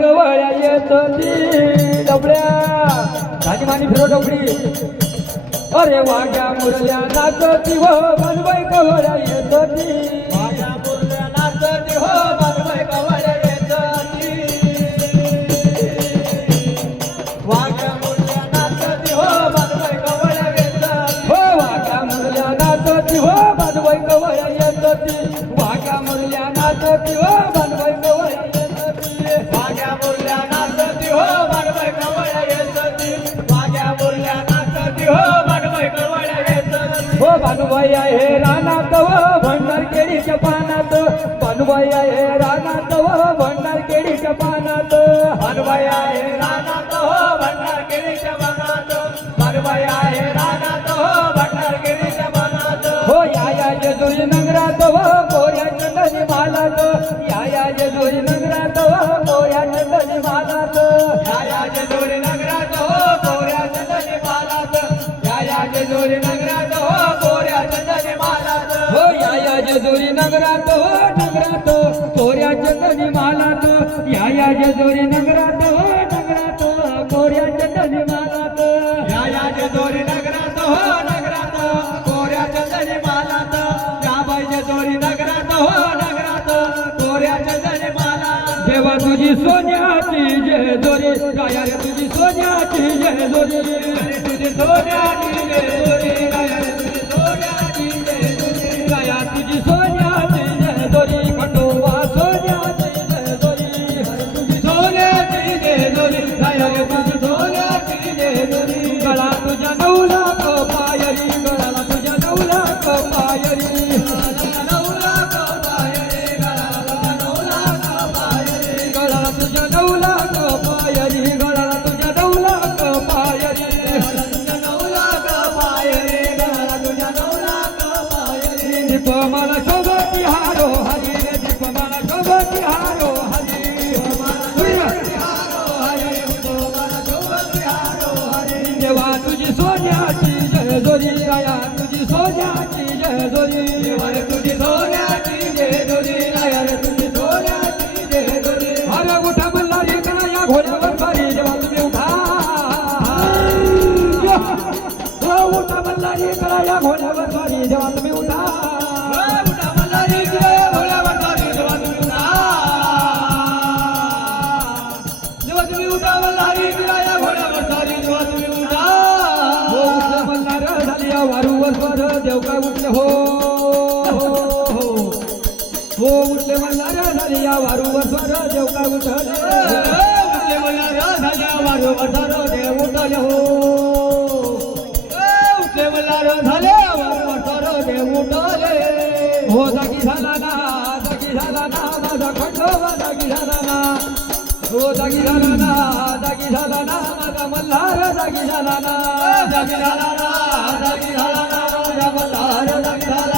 कवळ्या येत ती डबड्या राजमानी फिरो डबडी अरे वाघ्या मुरल्या नाचती हो बनबाई कवळ्या येत ती वाघ्या मुरल्या नाचती हो बनबाई कवळ्या येत ती वाघ्या मुरल्या नाचती हो बनबाई कवळ्या येत हो वाघ्या मुरल्या नाचती हो बनबाई कवळ्या येत ती वाघ्या मुरल्या नाचती हो बनबाई कवळ्या येत ती वाघ्या मुरल्या नाचती हो बनबाई कवळ्या येत ती वाघ्या मुरल्या नाचती हो बनबाई कवळ्या येत हो भानुबाई आहे रानात व भंडार केळीच्या पानात भानुबाई आहे रानात व भंडार केळीच्या पानात भानुबाई आहे रानात व भंडार केळीच्या पानात भानुबाई आहे रानात व भंडार केळीच्या पानात हो या जेजुरी नगरात व कोऱ्या चंदनी मालात या जेजुरी नगरात व कोऱ्या चंदनी मालात या जेजुरी नगरात व कोऱ्या चंदनी मालात या जेजुरी नगरात व कोऱ्या चंदनी मालात हो या जेजुरी नगरात व नगरात कोऱ्या चंदनी मालात या जेजुरी नगरात व नगरात कोऱ्या चंदनी मालात या जेजुरी नगरात व नगरात कोऱ्या चंदनी मालात या बाई जेजुरी नगरात व नगरात कोऱ्या चंदनी मालात देवा तुझी सोन्याची जेजुरी गाया रे तुझी सोन्याची जेजुरी तुझी सोन्याची जेजुरी गाया रे तुझी सोन्याची जेजुरी गाया तुझी सोन्याची जेजुरी खंडोबा सोन्याची जेजुरी तुझी सोन्याची जेजुरी गाया रे तुझी सोन्याची जेजुरी गळा तुझ्या 9 लाख पायरी गळाला तुझ्या 9 लाख पायरी गळाला तुझ्या 9 लाख पायरी गळाला तुझ्या 9 लाख पायरी गळाला तुझ्या 9 लाख पायरी गळाला तुझ्या 9 लाख पायरी दीप मला शोभती हारो हरी रे दीप मला शोभती हारो हरी देवा तुझी सोन्याची जेजुरी गाया तुझी सोन्याची जेजुरी देवा तुझी सोन्याची जेजुरी गाया तुझी सोन्याची जेजुरी अरे उठा मल्हारी करा या घोड्यावर बारी देवा तुम्ही उठा उठा मल्हारी करा या घोड्यावर बारी देवा तुम्ही उठा उठा मल्हारी करा या घोड्यावर बारी देवा तुम्ही उठा देवा तुम्ही उठा मल्हारी करा या घोड्यावर बारी देवा तुम्ही उठा हो उठले मल्हार झाली या वारूवर स्वर देव काय उठले हो हो उठले मल्हार झाली या वारूवर स्वर देव काय उठले उठले मल्हार झाली या वारूवर स्वर देव उठले हो उठले मल्हार झाले वारूवर स्वर देव उठले हो जागी झाला ना माझा खंडोबा जागी झाला ना हो जागी झाला ना माझा मल्हार जागी झाला ना जागी झाला ना माझा मल्हार जागी झाला